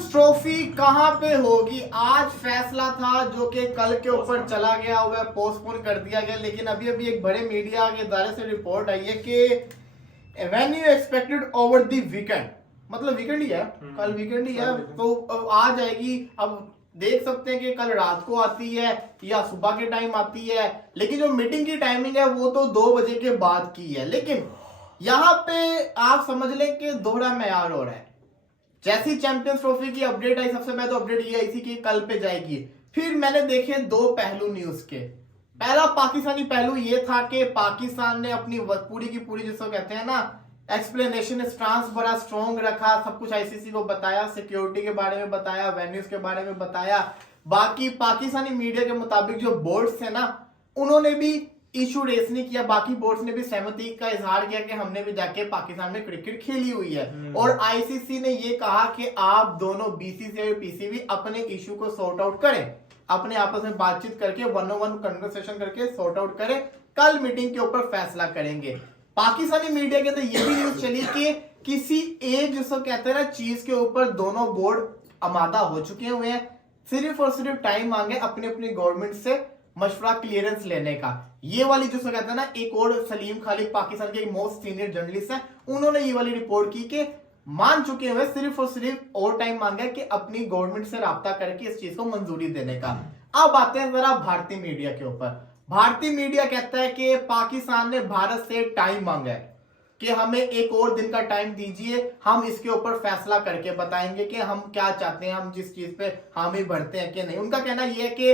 Champions trophy कहां पे होगी? आज फैसला था जो कि कल के ऊपर चला गया, वह पोस्टपोन कर दिया गया, लेकिन अभी अभी एक बड़े मीडिया के इदारे से रिपोर्ट आई है कि when you expected over the weekend, मतलब वीकेंड ही है, कल वीकेंड ही है, तो आ जाएगी। अब देख सकते हैं कि कल रात को आती है या सुबह के टाइम आती है, लेकिन जो मीटिंग की टाइमिंग है वो तो 2 बजे के बाद की है। लेकिन यहाँ पे आप समझ लें कि दोहरा मेयार हो रहा है। जैसी चैंपियंस ट्रॉफी की अपडेट आई, सबसे पहले तो अपडेट ये आई थी कि कल पे जाएगी। फिर मैंने देखे 2 पहलू न्यूज के। पहला पाकिस्तानी पहलू ये था कि पाकिस्तान ने अपनी पूरी की पूरी, जिसको कहते हैं ना, एक्सप्लेनेशन स्टांस बड़ा स्ट्रॉन्ग रखा, सब कुछ आईसीसी को बताया, सिक्योरिटी के बारे में बताया, वेन्यूज के बारे में बताया। बाकी पाकिस्तानी मीडिया के मुताबिक जो बोर्ड्स थे ना, उन्होंने भी इशू रेस नहीं किया, बाकी बोर्ड्स ने भी सहमति का इजहार किया कि हमने भी जाके पाकिस्तान में क्रिकेट खेली हुई है। और आईसीसी ने ये कहा कि आप दोनों बीसीसीआई और पीसीबी अपने इशू को सॉर्ट आउट करें, अपने आपस में बातचीत करके 1-on-1 कन्वर्सेशन करके सॉर्ट आउट करें, कल मीटिंग के ऊपर फैसला करेंगे। पाकिस्तानी मीडिया के तो ये भी न्यूज चली कि किसी एक, जिसको कहते हैं ना, चीज के ऊपर दोनों बोर्ड आमादा हो चुके हुए हैं, सिर्फ और सिर्फ टाइम मांगे अपनी अपनी गवर्नमेंट से मशवरा क्लियरेंस लेने का। ये वाली जो कहते हैं ना, एक और सलीम खालिद पाकिस्तान के मोस्ट सीनियर जर्नलिस्ट हैं, उन्होंने ये वाली रिपोर्ट की कि मान चुके हुए, सिर्फ और सिर्फ और टाइम मांगा कि अपनी गवर्नमेंट से राब्ता करके इस चीज को मंजूरी देने का। अब आते हैं जरा भारतीय मीडिया के ऊपर। भारतीय मीडिया कहता है कि पाकिस्तान ने भारत से टाइम मांगा है कि हमें एक और दिन का टाइम दीजिए, हम इसके ऊपर फैसला करके बताएंगे कि हम क्या चाहते हैं, हम जिस चीज पे हामी भरते हैं कि नहीं। उनका कहना यह है कि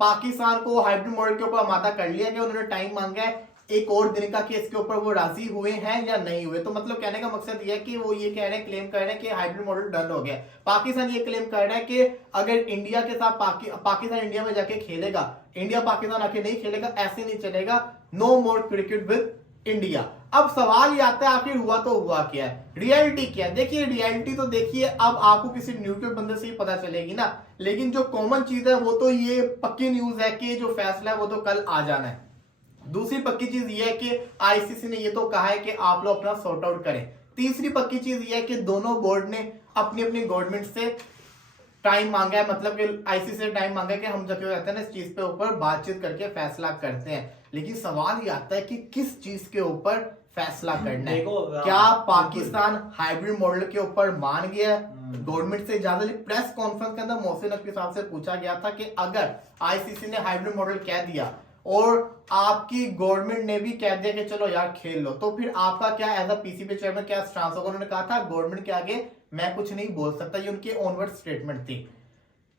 पाकिस्तान को हाइब्रिड मॉडल के ऊपर आमादा कर लिया गया, उन्होंने टाइम मांगा है एक और दिन का कि इसके ऊपर वो राजी हुए हैं या नहीं हुए। तो मतलब कहने का मकसद ये है कि वो ये कह रहे हैं, क्लेम कर रहे हैं कि हाइब्रिड मॉडल डन हो गया। पाकिस्तान ये क्लेम कर रहा है कि अगर इंडिया के साथ पाकिस्तान इंडिया में जाके खेलेगा, इंडिया पाकिस्तान आके नहीं खेलेगा, ऐसे नहीं चलेगा, no more cricket with India. अब सवाल ये आता है, आखिर हुआ तो हुआ क्या है, रियलिटी क्या है? देखिए रियलिटी तो देखिए अब आपको किसी न्यूट्रल बंदे से ही पता चलेगी ना, लेकिन जो कॉमन चीज है वो तो ये पक्की न्यूज है कि जो फैसला है वो तो कल आ जाना है। दूसरी पक्की चीज ये है कि आईसीसी ने ये तो कहा है कि आप लोग अपना सॉर्ट आउट करें। तीसरी पक्की चीज ये है कि दोनों बोर्ड ने अपनी अपनी गवर्नमेंट से टाइम मांगा है, मतलब कि आईसीसी से टाइम मांगा है कि हम जब कहते हैं ना, इस चीज पे ऊपर बातचीत करके फैसला करते हैं। लेकिन सवाल ये आता है कि किस चीज के ऊपर फैसला करना है। क्या पाकिस्तान हाइब्रिड मॉडल के ऊपर मान गया गवर्नमेंट से इजाजत? प्रेस कॉन्फ्रेंस के अंदर मोहसिन नकवी साहब से पूछा गया था कि अगर आईसीसी ने हाइब्रिड मॉडल कह दिया और आपकी गवर्नमेंट ने भी कह दिया कि चलो यार खेल लो, तो फिर आपका क्या एज अ पीसीबी चेयरमैन क्या स्टांस होगा? उन्होंने कहा था गवर्नमेंट के आगे मैं कुछ नहीं बोल सकता, ये उनकी ऑनवर्ड स्टेटमेंट थी।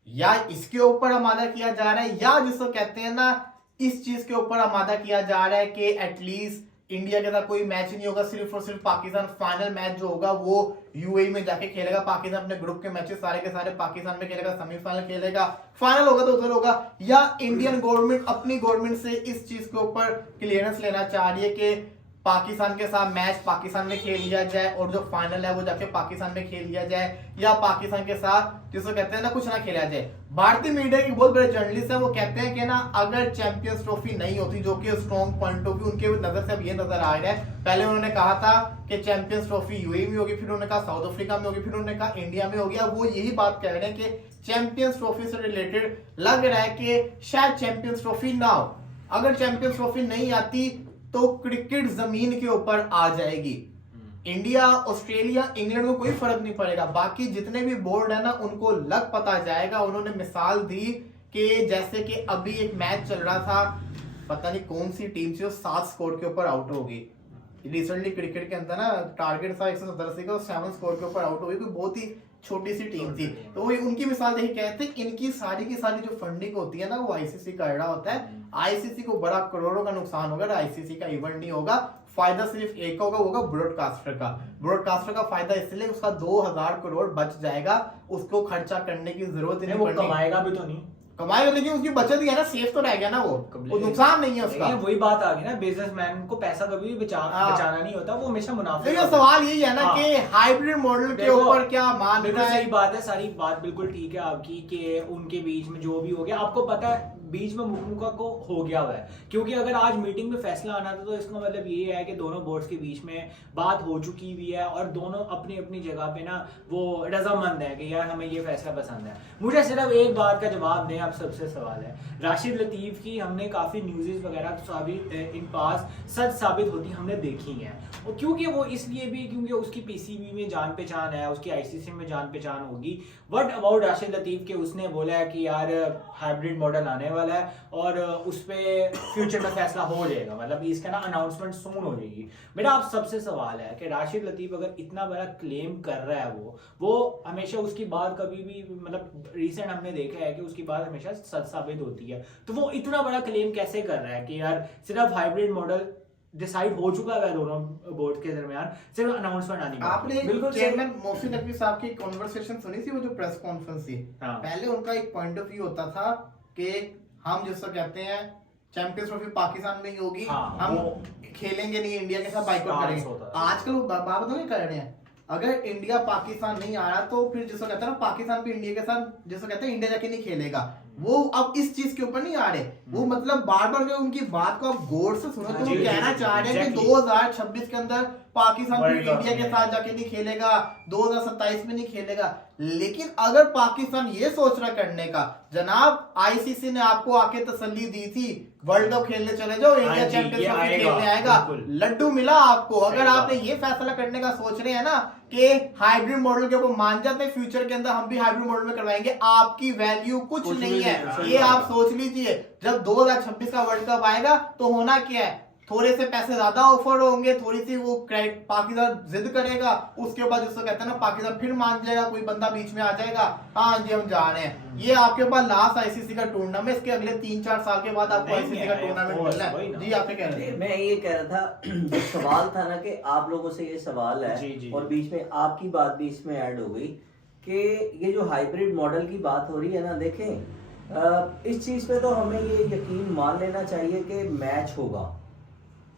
या इसके ऊपर आमादा किया जा रहा है, या जिसको कहते हैं ना, इस चीज के ऊपर आमादा किया जा रहा है कि एटलीस्ट इंडिया के साथ कोई मैच नहीं होगा, सिर्फ और सिर्फ पाकिस्तान फाइनल मैच जो होगा वो यूएई में जाके खेलेगा। पाकिस्तान अपने ग्रुप के मैचेस सारे के सारे पाकिस्तान में खेलेगा, सेमीफाइनल खेलेगा, फाइनल होगा तो उधर होगा। या इंडियन गवर्नमेंट अपनी गवर्नमेंट से इस चीज के ऊपर क्लियरेंस लेना चाह रही है कि पाकिस्तान के साथ मैच पाकिस्तान में खेल लिया जाए और जो फाइनल है वो जाके पाकिस्तान में खेल लिया जाए, या पाकिस्तान के साथ जिसको कहते हैं ना कुछ ना खेला जाए। भारतीय मीडिया के बहुत बड़े जर्नलिस्ट हैं, वो कहते हैं कि ना अगर चैंपियंस ट्रॉफी नहीं होती, जो कि स्ट्रॉन्ग पॉइंट ऑफ व्यू उनके नजर से अब ये नजर आ रहा है, पहले उन्होंने कहा था कि चैंपियंस ट्रॉफी यूएई में होगी, फिर उन्होंने कहा साउथ अफ्रीका में होगी, फिर उन्होंने कहा इंडिया में होगी। अब वो यही बात कह रहे हैं कि चैंपियंस ट्रॉफी से रिलेटेड लग रहा है कि शायद चैंपियंस ट्रॉफी ना हो। अगर चैंपियंस ट्रॉफी नहीं आती तो क्रिकेट जमीन के ऊपर आ जाएगी। इंडिया, ऑस्ट्रेलिया, इंग्लैंड को कोई फर्क नहीं पड़ेगा, बाकी जितने भी बोर्ड है ना उनको लग पता जाएगा। उन्होंने मिसाल दी कि जैसे कि अभी एक मैच चल रहा था, पता नहीं कौन सी टीम थी, 7 स्कोर के ऊपर आउट होगी। रिसेंटली क्रिकेट के अंदर ना टारगेट था 170 का, 7 स्कोर के ऊपर आउट हो गई, कोई बहुत ही छोटी सी टीम थी। तो वही उनकी मिसाल देखी, कहते हैं इनकी सारी की सारी जो फंडिंग होती है ना वो आईसीसी का एड़ा होता है। आईसीसी को बड़ा करोड़ों का नुकसान होगा, आईसीसी का इवेंट नहीं होगा, फायदा सिर्फ एक होगा ब्रॉडकास्टर का। ब्रॉडकास्टर का फायदा इसलिए उसका 2000 करोड़ बच जाएगा, उसको खर्चा करने की जरूरत नहीं, वो कमाएगा भी तो नहीं, कमाएगा लेकिन उसकी बचत ही है ना, सेफ तो रह गया ना, वो नुकसान नहीं है उसका। वही बात आ गई ना, बिजनेसमैन को पैसा कभी भी बचाना नहीं होता, वो हमेशा मुनाफा। लेकिन सवाल यही है ना कि हाइब्रिड मॉडल के ऊपर क्या मान रहा है? सही बात है, सारी बात बिल्कुल ठीक है आपकी कि उनके बीच में जो भी हो गया। आपको पता है बीच में मुकमुका को हो गया हुआ है, क्योंकि अगर आज मीटिंग में फैसला आना था तो इसका मतलब ये है कि दोनों बोर्ड्स के बीच में बात हो चुकी हुई है और दोनों अपनी अपनी जगह पे ना वो रजामंद है कि यार हमें ये फैसला पसंद है। मुझे सिर्फ एक बात का जवाब दें, आप सबसे सवाल है, राशिद लतीफ़ की हमने काफ़ी न्यूज़ वगैरह साबित इन पास सच साबित होती हमने देखी हैं, और क्योंकि वो इसलिए भी क्योंकि उसकी पीसीबी में जान पहचान है, उसकी आईसीसी में जान पहचान होगी। व्हाट अबाउट राशिद लतीफ़ के उसने बोला है कि यार हाइब्रिड मॉडल आने वाला है और उस पर फ्यूचर में फैसला हो जाएगा, मतलब इसका ना अनाउंसमेंट सून हो जाएगी। मेरा आप सबसे सवाल है कि राशिद लतीफ़ अगर इतना बड़ा क्लेम कर रहा है, वो हमेशा उसकी बात कभी भी मतलब रिसेंट हमने देखा है कि उसकी बात हमेशा सच साबित होती है, तो वो इतना बड़ा क्लेम कैसे कर रहा है कि यार सिर्फ हाइब्रिड मॉडल डिसाइड हो चुका है दोनों बोर्ड के दरमियान, सिर्फ अनाउंसमेंट आनी है। आपने बिल्कुल चेयरमैन मोहसिन नकवी साहब की कॉन्वर्सेशन सुनी थी, वो जो प्रेस कॉन्फ्रेंस थी, हाँ। पहले उनका एक पॉइंट ऑफ व्यू होता था कि हम जिसको कहते हैं चैंपियंस ट्रॉफी पाकिस्तान में ही होगी, हाँ, हम खेलेंगे नहीं, इंडिया के साथ बाइकआउट करेंगे। आजकल वो बात नहीं कर रहे हैं, अगर इंडिया पाकिस्तान नहीं आ रहा तो फिर जिसको कहते हैं ना पाकिस्तान भी इंडिया के साथ जिसको कहते हैं इंडिया जाके नहीं खेलेगा, वो अब इस चीज के ऊपर नहीं आ रहे। वो मतलब बार बार जो उनकी बात को आप गौर से सुनो तो वो कहना चाह रहे हैं कि 2026 के अंदर पाकिस्तान भी इंडिया के साथ जाके नहीं खेलेगा, 2027 में नहीं खेलेगा। लेकिन अगर पाकिस्तान ये सोच रहा करने का, जनाब आईसीसी ने आपको आके तसल्ली दी थी वर्ल्ड कप खेलने चले जाओ, इंडिया चैंपियंस ट्रॉफी खेलने आएगा, लड्डू मिला आपको। अगर आपने ये फैसला करने का सोच रहे हैं ना कि हाइब्रिड मॉडल के ऊपर मान जाते हैं, फ्यूचर के अंदर हम भी हाइब्रिड मॉडल में करवाएंगे, आपकी वैल्यू कुछ नहीं है। ये आप सोच लीजिए, जब 2026 का वर्ल्ड कप आएगा तो होना क्या है, थोड़े से पैसे ज्यादा ऑफर होंगे, थोड़ी सी वो पाकिस्तान जिद करेगा, उसके बाद जिसको कहते हैं ना पाकिस्तान फिर मान जाएगा, कोई बंदा बीच में आ जाएगा, हाँ जी हम जा रहे हैं। ये आपके पास लास्ट आईसीसी का टूर्नामेंट, इसके अगले 3-4 साल के बाद आपको आईसीसी का टूर्नामेंट मिलना है। जी आपने कह रहे थे। मैं ये कह रहा था, जो सवाल था ना कि आप लोगों से ये सवाल है, जी। और बीच में आपकी बात भी इसमें ऐड हो गई कि ये जो हाइब्रिड मॉडल की बात हो रही है ना, देखें इस चीज पे तो हमें ये यकीन मान लेना चाहिए कि मैच होगा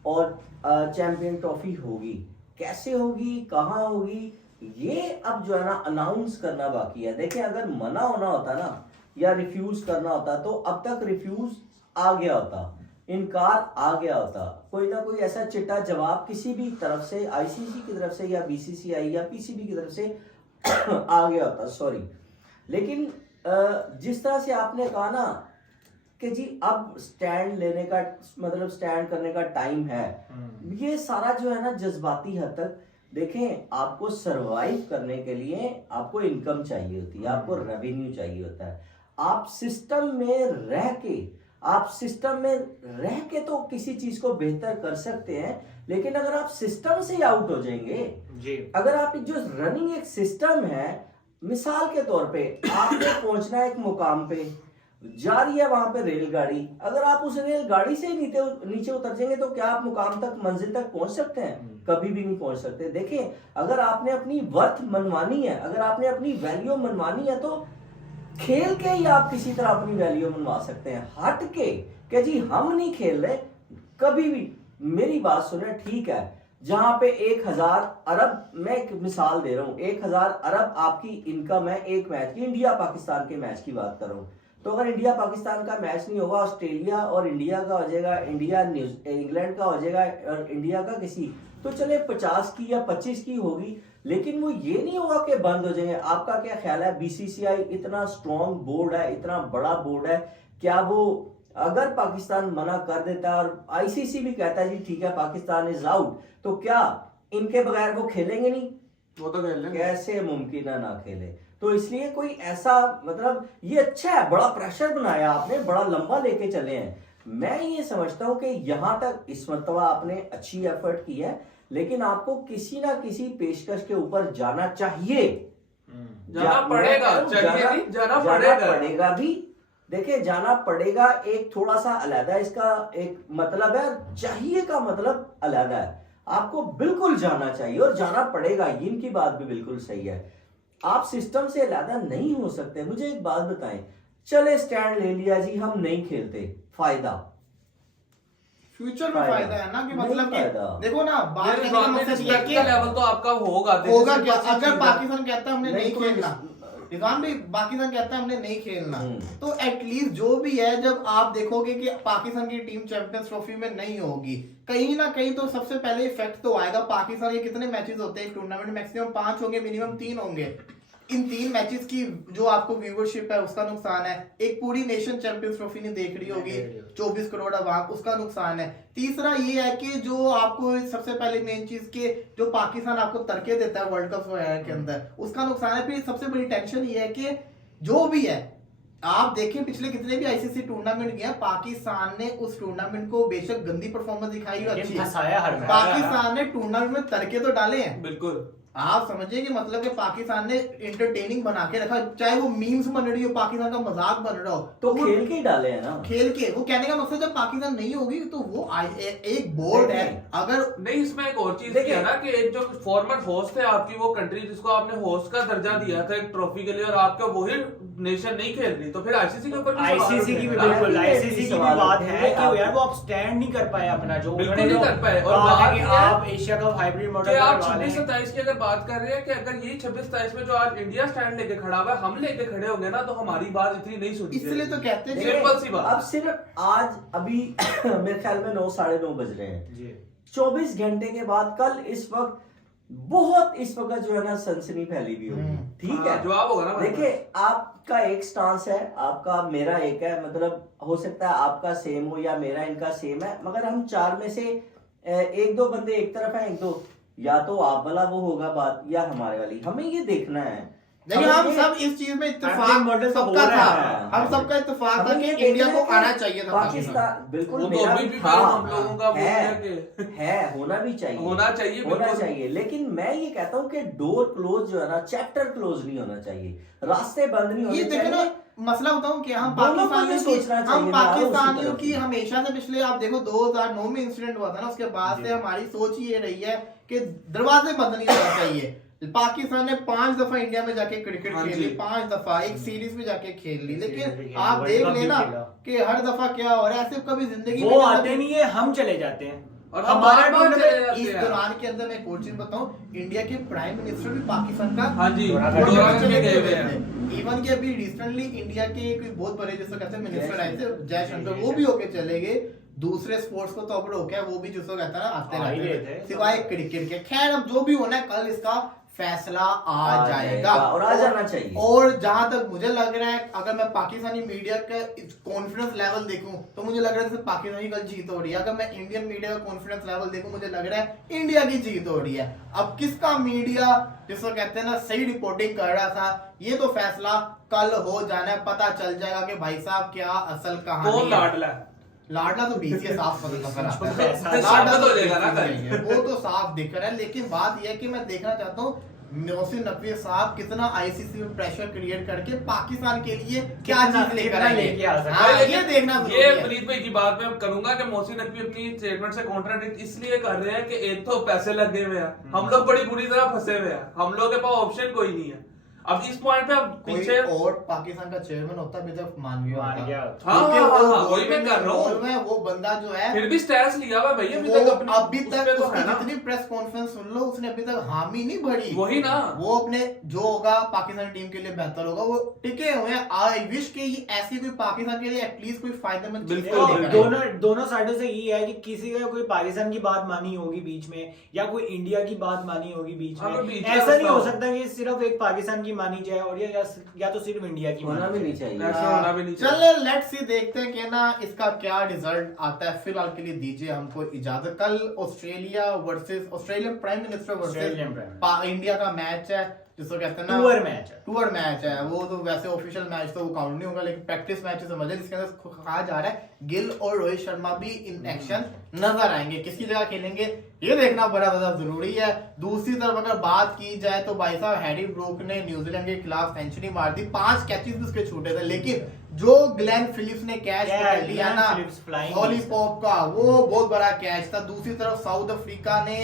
और चैंपियन ट्रॉफी होगी। कैसे होगी, कहाँ होगी, ये अब जो है ना अनाउंस करना बाकी है। देखिए अगर मना होना होता ना या रिफ्यूज करना होता तो अब तक रिफ्यूज आ गया होता, इनकार आ गया होता, कोई ना कोई ऐसा चिट्टा जवाब किसी भी तरफ से, आईसीसी की तरफ से या बीसीसीआई या पीसीबी की तरफ से आ गया होता, सॉरी। लेकिन जिस तरह से आपने कहा ना कि जी अब स्टैंड लेने का मतलब स्टैंड करने का टाइम है, ये सारा जो है ना जज्बाती हद तक, देखें आपको सरवाइव करने के लिए आपको इनकम चाहिए होती है, आपको रेवेन्यू चाहिए होता है। आप सिस्टम में रह के तो किसी चीज को बेहतर कर सकते हैं, लेकिन अगर आप सिस्टम से आउट हो जाएंगे जी, अगर आप जो रनिंग एक सिस्टम है, मिसाल के तौर पे आपने पहुंचना है एक मुकाम पे, जा रही है वहां पे रेलगाड़ी, अगर आप उस रेलगाड़ी से नीचे उतर जाएंगे तो क्या आप मुकाम तक, मंजिल तक पहुंच सकते हैं? कभी भी नहीं पहुंच सकते। देखिए अगर आपने अपनी वर्थ मनवानी है, अगर आपने अपनी वैल्यू मनवानी है, तो खेल के ही आप किसी तरह अपनी वैल्यू मनवा सकते हैं। हट के कि जी हम नहीं खेल रहे, कभी भी। मेरी बात सुने, ठीक है, जहां पे 1000 अरब, मैं एक मिसाल दे रहा हूं, 1000 अरब आपकी इनकम है एक मैच की, इंडिया पाकिस्तान के मैच की बात कर रहा हूं, तो अगर इंडिया पाकिस्तान का मैच नहीं होगा, ऑस्ट्रेलिया और इंडिया का हो जाएगा, इंडिया इंग्लैंड का हो जाएगा और इंडिया का किसी, तो चले 50 की या 25 की होगी, लेकिन वो ये नहीं होगा कि बंद हो जाएंगे। आपका क्या ख्याल है, बीसीसीआई इतना स्ट्रॉन्ग बोर्ड है, इतना बड़ा बोर्ड है, क्या वो अगर पाकिस्तान मना कर देता है और आईसीसी भी कहता है जी ठीक है पाकिस्तान इज आउट, तो क्या इनके बगैर वो खेलेंगे नहीं? वो तो खेलेंगे, कैसे मुमकिन है ना खेले? तो इसलिए कोई ऐसा, मतलब ये अच्छा है, बड़ा प्रेशर बनाया आपने, बड़ा लंबा लेके चले हैं। मैं ये समझता हूं कि यहां तक इस मर्तबा आपने अच्छी एफर्ट की है, लेकिन आपको किसी ना किसी पेशकश के ऊपर जाना चाहिए, जाना पड़ेगा भी। देखिए जाना पड़ेगा एक थोड़ा सा अलग, इसका एक मतलब है, चाहिए का मतलब अलग है। आपको बिल्कुल जाना चाहिए और जाना पड़ेगा, इनकी बात भी बिल्कुल सही है। आप सिस्टम से अलग नहीं हो सकते। मुझे एक बात बताएं, चले स्टैंड ले लिया जी, हम नहीं खेलते, फायदा फ्यूचर में फायदा है ना, कि मतलब कि देखो ना बात करने का मकसद ये है कि लेवल तो आपका होगा क्या, अगर पाकिस्तान कहता है हमने नहीं खेलना, रिजवान भाई पाकिस्तान कहता है हमने नहीं खेलना, तो एटलीस्ट जो भी है जब आप देखोगे कि पाकिस्तान की टीम चैंपियंस ट्रॉफी में नहीं होगी, कहीं ना कहीं तो सबसे पहले इफेक्ट तो आएगा। पाकिस्तान के कितने मैचेस होते हैं टूर्नामेंट, मैक्सिमम 5 होंगे, मिनिमम 3 होंगे। इन 3 मैचेस की जो आपको व्यूवरशिप है उसका नुकसान है। एक पूरी नेशन चैंपियंस ट्रॉफी नहीं देख रही होगी, 24 करोड़ आवाम, उसका नुकसान है। तीसरा ये है कि जो आपको सबसे पहले मेन चीज के जो पाकिस्तान आपको तरके देता है वर्ल्ड कप वगैरह के अंदर, उसका नुकसान है। फिर सबसे बड़ी टेंशन ये है कि जो भी है आप देखें पिछले कितने भी आईसीसी टूर्नामेंट गया, पाकिस्तान ने उस टूर्नामेंट को बेशक गंदी परफॉर्मेंस दिखाई हो, अच्छी पाकिस्तान ने टूर्नामेंट में तरके तो डाले हैं। बिल्कुल आप समझिए कि मतलब कि पाकिस्तान ने इंटरटेनिंग बना के रखा, चाहे वो मीम्स बन रही हो, पाकिस्तान का मजाक बन रहा हो, तो खेल के ही डाले हैं ना, खेल के। वो कहने का मकसद जब पाकिस्तान नहीं होगी तो वो एक बोर्ड है। अगर नहीं, इसमें एक और चीज है ना कि एक जो फॉर्मर होस्ट है आपकी वो कंट्री जिसको आपने होस्ट का दर्जा दिया था एक ट्रॉफी के लिए, और आपका वही नेशन नहीं खेल रही, तो फिर आईसीसी के ऊपर आईसीसी की भी बिल्कुल आईसीसी की भी बात है कि यार वो आप स्टैंड नहीं कर पाए अपना, जो बिल्कुल नहीं कर पाए। और आप एशिया कप हाइब्रिड मॉडल आप 26-27 की अगर बात कर रहे हैं कि अगर यही 26-27 में जो आज इंडिया स्टैंड लेके खड़ा हुआ है, हम लेके खड़े होंगे ना, तो हमारी बात इतनी नहीं सुनती। इसलिए तो कहते हैं सिंपल सी बात। अब सिर्फ आज अभी मेरे ख्याल में 9 साढ़े 9 बज रहे हैं, 24 घंटे के बाद कल इस वक्त बहुत इस वक्त जो है ना सनसनी फैली हुई होगी, ठीक है, जवाब होगा ना। देखिए आपका एक स्टांस है, आपका मेरा एक है, मतलब हो सकता है आपका सेम हो या मेरा इनका सेम है, मगर हम 4 में से 1-2 बंदे एक तरफ है, 1-2 या तो आप वाला वो होगा बात या हमारे वाली, हमें ये देखना है। लेकिन हम सब इस चीज में इत्तेफाक सबका था, हम सबका इत्तेफाक था कि इंडिया को आना चाहिए था पाकिस्तान। बिल्कुल वो तो अभी भी हम लोगों का है होना भी चाहिए, होना चाहिए। लेकिन मैं ये कहता हूँ कि डोर क्लोज जो है ना, चैप्टर क्लोज नहीं होना चाहिए, रास्ते बंद नहीं होने चाहिए। मसला बताऊं कि हम पाकिस्तानियों की हमेशा से पिछले आप देखो 2009 में इंसिडेंट हुआ था ना, उसके बाद से हमारी सोच ये रही है कि दरवाजे बंद नहीं होना चाहिए। पाकिस्तान ने 5 दफा इंडिया में जाके क्रिकेट खेल ली, 5 दफा एक सीरीज में जाके खेल ली, लेकिन आप देख लेना कि हर दफा क्या हो रहा है, ऐसे कभी जिंदगी वो आते नहीं है, हम चले जाते हैं। और हमारा टूर्नामेंट इस दौरान के अंदर मैं एक और चीज बताऊं, इंडिया के प्राइम मिनिस्टर भी पाकिस्तान का चले गए थे। इवन कि अभी रिसेंटली इंडिया के एक बहुत बड़े जिसको कहते हैं मिनिस्टर आए थे जयशंकर, वो भी होके चले गए। दूसरे स्पोर्ट्स को तो अब रोका है, वो भी जिसको कहता है ना आते रहते हैं सिवाय क्रिकेट के। खैर अब जो भी होना है कल इसका फैसला आ जाएगा और आ जाना चाहिए। और जहां तक मुझे लग रहा है, अगर मैं पाकिस्तानी मीडिया का कॉन्फिडेंस लेवल देखूं तो मुझे लग रहा है जैसे पाकिस्तानी कल जीत हो रही है। अगर मैं इंडियन मीडिया का कॉन्फिडेंस लेवल देखूं, मुझे लग रहा है इंडिया की जीत हो रही है। अब किसका मीडिया जिसको कहते हैं ना सही रिपोर्टिंग कर रहा था, ये तो फैसला कल हो जाना है, पता चल जाएगा कि भाई साहब क्या असल कहानी है। लाडला तो बीसी साफ वो तो साफ दिख रहा है। लेकिन बात यह है कि मैं देखना चाहता हूँ मोहसिन नकवी साहब कितना आईसीसी में प्रेशर क्रिएट करके पाकिस्तान के लिए क्या चीज लेकर आएंगे, ये देखना। ये प्रीत भाई की बात मैं करूंगा कि मोहसिन नकवी अपनी स्टेटमेंट से कॉन्ट्राडिक्ट इसलिए कर रहे हैं कि एक तो पैसे लगे हुए हैं, हम लोग बड़ी बुरी तरह फंसे हुए हैं, हम लोग के पास ऑप्शन कोई नहीं है। अब इस पॉइंट पे अब पीछे और पाकिस्तान का चेयरमैन होता अभी तक मान गया। वही मैं कर रहा हूँ, वो बंदा जो है फिर भी स्टैंस लिया हुआ भैया अभी तक उसकी जितनी प्रेस कॉन्फ्रेंस सुन लो, उसने अभी तक हामी नहीं भरी। वही ना, वो अपने जो होगा पाकिस्तान टीम के लिए बेहतर होगा, वो टिके हुए हैं। आई विश के ऐसी कोई पाकिस्तान के लिए एटलीस्ट कोई फायदेमंद चीज दोनों साइडों से ये है कि किसी का कोई पाकिस्तान की बात मानी होगी बीच में या कोई इंडिया की बात मानी होगी बीच में। ऐसा नहीं हो सकता कि सिर्फ एक पाकिस्तान की मानी जाए और या तो सिर्फ इंडिया की होना भी नहीं चाहिए। चले लेट्स सी, देखते हैं कि ना इसका क्या रिजल्ट आता है। फिलहाल के लिए दीजिए हमको इजाजत। कल Australian prime minister versus India का मैच है, जिसको कहते हैं ना टूर मैच है। वो तो वैसे ऑफिशियल मैच तो वो काउंट नहीं होगा, लेकिन प्रैक्टिस मैच समझ है, जिसके अंदर कहा जा रहा है गिल और रोहित शर्मा भी इन एक्शन नजर आएंगे। किसकी जगह खेलेंगे ये देखना बड़ा ज्यादा जरूरी है। दूसरी तरफ अगर बात की जाए तो भाई साहब हैरी ब्रूक ने न्यूजीलैंड के खिलाफ सेंचुरी मार दी, 5 कैचेस भी उसके छूटे थे, लेकिन जो ग्लेन फिलिप्स ने कैच पकड़ लिया ना लॉलीपॉप का, वो बहुत बड़ा कैच था। दूसरी तरफ साउथ अफ्रीका ने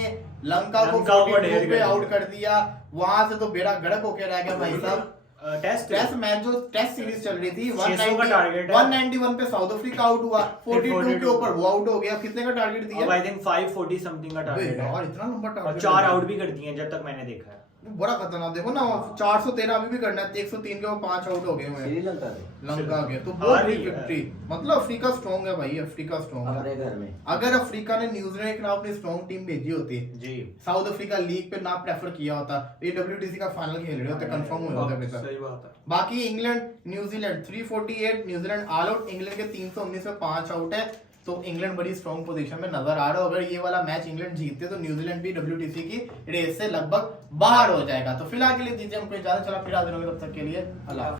लंका को 42 पे आउट कर दिया, वहां से तो बेड़ा गड़क होके रह गया भाई साहब। टेस्ट मैच जो टेस्ट सीरीज चल रही थी 191 पे साउथ अफ्रीका आउट हुआ, 42 के ऊपर वो आउट हो गया। कितने का टारगेट दिया? आई थिंक 540 समथिंग का टारगेट है, और इतना लंबा टारगेट, 4 आउट भी कर दिए जब तक मैंने देखा है। बड़ा खतरनाक, देखो ना 413 अभी भी करना है, 103 के वो 5 आउट हो गए हुए हैं श्रीलंका में लंका के, तो हार बहुत ही बड़ी है। विक्ट्री। मतलब अफ्रीका स्ट्रॉन्ग है भाई, अफ्रीका स्ट्रॉन्ग है। अपने घर में अगर अफ्रीका ने न्यूजीलैंड के खिलाफ अपनी स्ट्रॉन्ग टीम भेजी होती, जी साउथ अफ्रीका लीग पे ना प्रेफर किया होता, ये WTC का फाइनल खेल रहे होते, कंफर्म हुए होते अभी तक। सही बात है। बाकी England New Zealand 348, New Zealand all out, England के 319 में 5 आउट है, तो इंग्लैंड बड़ी स्ट्रॉन्ग पोजीशन में नजर आ रहा है। अगर ये वाला मैच इंग्लैंड जीतते तो न्यूजीलैंड भी WTC की रेस से लगभग बाहर हो जाएगा। तो फिलहाल के लिए दीजिए हमको इजाजत, चला फिर हाजिर होंगे, तब तक के लिए अल्लाह।